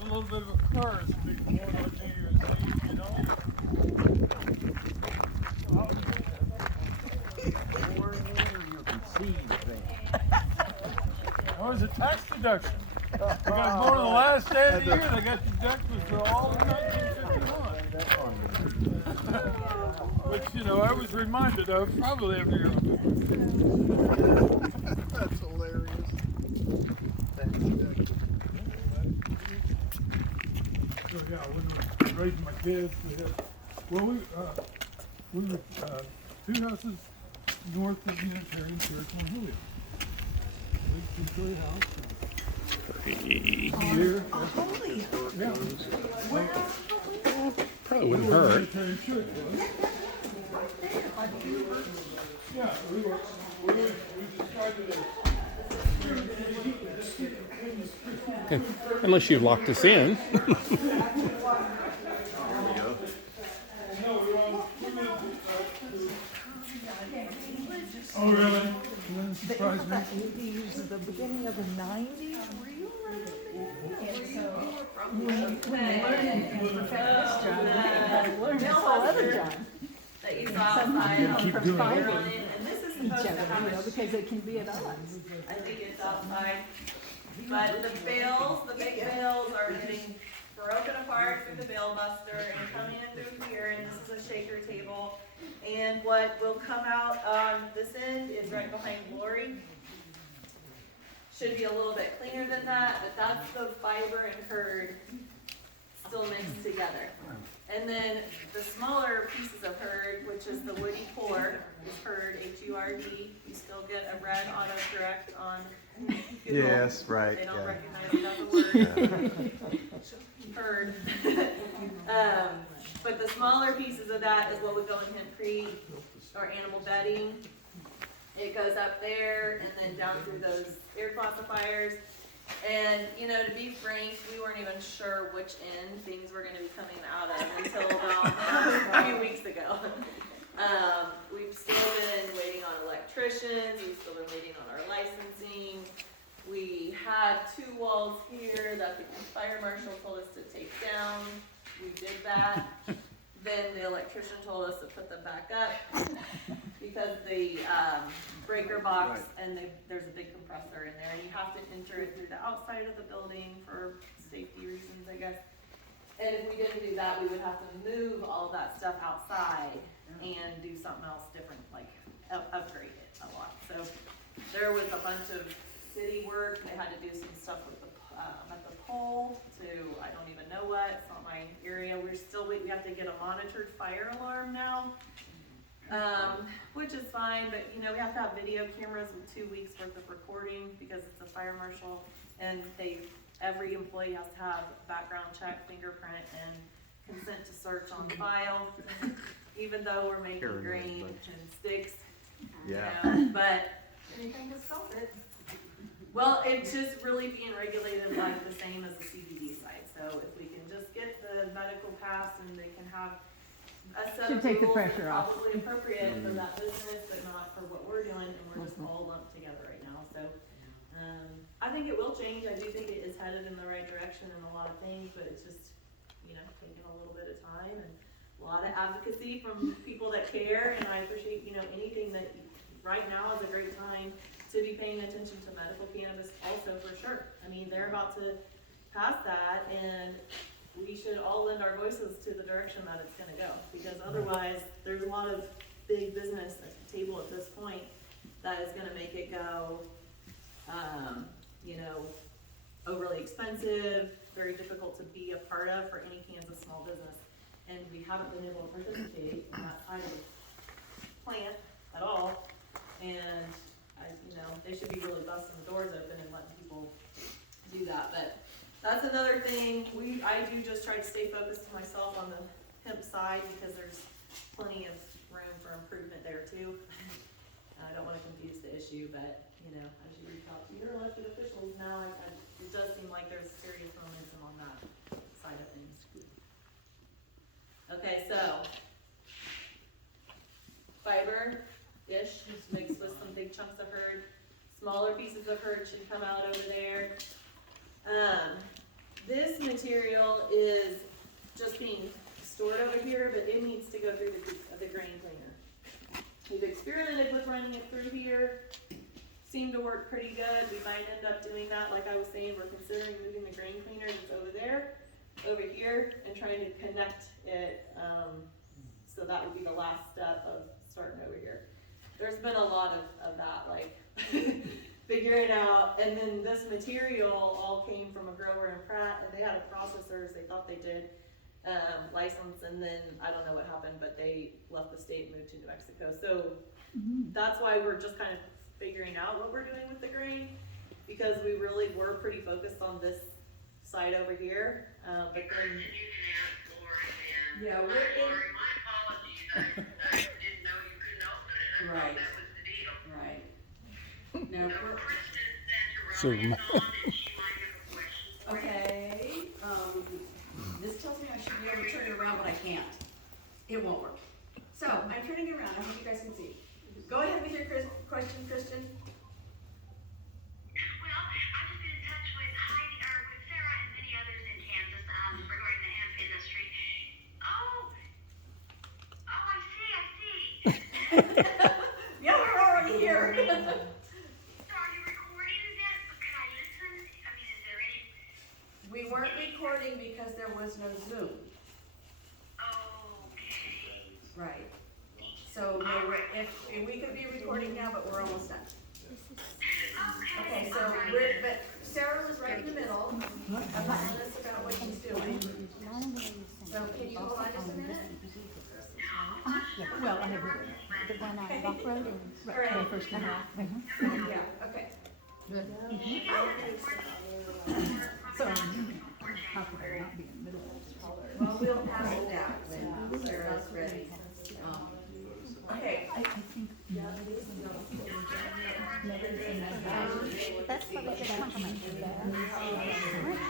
a little bit of a curse before New Year's Eve, you know? You can see the thing. Oh, it's a tax deduction. They got born on the last day of the year, they got deductions for all of 1951. Which, you know, I was reminded of probably every year. That's hilarious. So yeah, when I was raising my kids, we had, well, we were 2 houses north of Unitarian Church on Julio. Big two-story house. Here, yeah. Probably wouldn't hurt. Unitarian Church, was. Yeah, we described it as. Unless you've locked us in. Oh, really? That surprised me. The beginning of the 90s, were you around then? When they learned it and perfect this job, they learned this whole other job. That you saw outside Keep from doing fire it. on it, and this is Each supposed to other, have you know, because they can be at odds. I think it's outside. But the bales, the big bales are getting broken apart through the bale buster and coming in through here, and this is a shaker table. And what will come out on this end is right behind Glory. Should be a little bit cleaner than that, but that's the fiber and hurd still mixed together. And then the smaller pieces of hurd, which is the woody core, is hurd, H-U-R-D. You still get a red autocorrect on Google. Yes, right. They don't Yeah. recognize it as a word. Hurd. But the smaller pieces of that is what would go in hempcrete or animal bedding. It goes up there and then down through those air classifiers. And, you know, to be frank, we weren't even sure which end things were going to be coming out of until about a few weeks ago. We've still been waiting on electricians. We've still been waiting on our licensing. We had 2 walls here that the fire marshal told us to take down. We did that. Then the electrician told us to put them back up because the breaker box and there's a big compressor in there, and you have to enter it through the outside of the building for safety reasons, I guess. And if we didn't do that, we would have to move all of that stuff outside and do something else different, like upgrade it a lot. So there was a bunch of city work. They had to do some stuff with the at the pole to I don't even know what. It's not my area. We have to get a monitored fire alarm now, which is fine. But you know we have to have video cameras with 2 weeks worth of recording because it's a fire marshal, and every employee has to have background check, fingerprint, and consent to search on file. Even though we're making grain and sticks, Yeah. you know, but anything to stop it. Well, it's just really being regulated like the same as the CBD side. So if we can just get the medical pass and they can have a set Should of take the rules that's pressure off. probably appropriate for that business, but not for what we're doing, and we're just all lumped together right now. So I think it will change. I do think it is headed in the right direction in a lot of things, but it's just, you know, taking a little bit of time and a lot of advocacy from people that care. And I appreciate, you know, anything that right now is a great time to be paying attention to medical cannabis also for sure. I mean, they're about to pass that, and we should all lend our voices to the direction that it's gonna go, because otherwise there's a lot of big business at the table at this point that is gonna make it go, you know, overly expensive, very difficult to be a part of for any Kansas small business. And we haven't been able to participate in that side of the plant at all. And you know, they should be really busting the doors open and letting people do that. But that's another thing. I do just try to stay focused to myself on the hemp side because there's plenty of room for improvement there too. I don't want to confuse the issue, but you know, as you reach out to your elected officials now, it does seem like there's serious momentum on that side of things. Okay, so fiber-ish mixed with some big chunks of hurd. Smaller pieces of hurd should come out over there. This material being stored over here, but it needs to go through the grain cleaner. We've experimented with running it through here, seemed to work pretty good. We might end up doing that, like I was saying, we're considering moving the grain cleaner that's over there, over here, and trying to connect it, so that would be the last step of starting over here. There's been a lot of that, like, figuring out, and then this material all came from a grower in Pratt, and they had a processors, they thought they did, license, and then I don't know what happened, but they left the state and moved to New Mexico. So that's why we're just kind of figuring out what we're doing with the grain, because we really were pretty focused on this side over here, but then. Yeah, we're in. My apologies, I didn't know you couldn't open it, I Right. thought that was the deal. Right. No, So we're, Kristen said So- to run it on, and she might have a question for you. okay, this tells me I should be able to turn it around, but I can't. It won't work. So, I'm turning it around, I hope you guys can see. Go ahead with your question, Kristen. Well, I've just been in touch with Heidi, or with Sarah and many others in Kansas, regarding the hemp industry. Oh, I see. Yeah, we're already here. So are you recording that? Can I listen? I mean, is there any, We weren't recording because there was no Zoom. okay. Right. So, if we could be recording now, but we're almost done. Okay, so but Sarah was right in the middle, telling us about what she's doing. So can you hold on just a minute? Well, I have the one on Rock Road and Right. first and Yeah, okay. So, how could I not be in the middle of this color? Well, we'll pass it down when Sarah's ready. Okay. I think. That's what it's a compliment.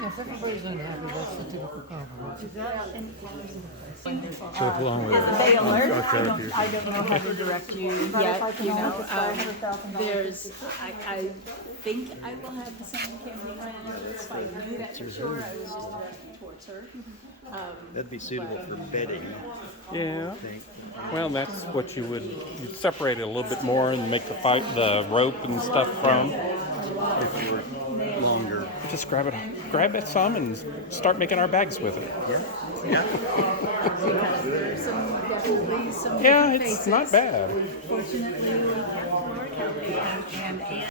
If everybody's unhappy, that's the typical compliment. So along with As a bailer, our characters. I don't know how to direct you yet, you know, there's, I think I will have the same campaign manager, if I knew that for sure, I was just directing towards her. That'd be suitable for bedding, Yeah. I think. Well, that's what you'd separate it a little bit more and make the rope and stuff from. If you were longer. Just grab it some and start making our bags with it. Yeah. Because there's definitely some Yeah, different it's not faces. bad. Fortunately, we have Laura Kelly and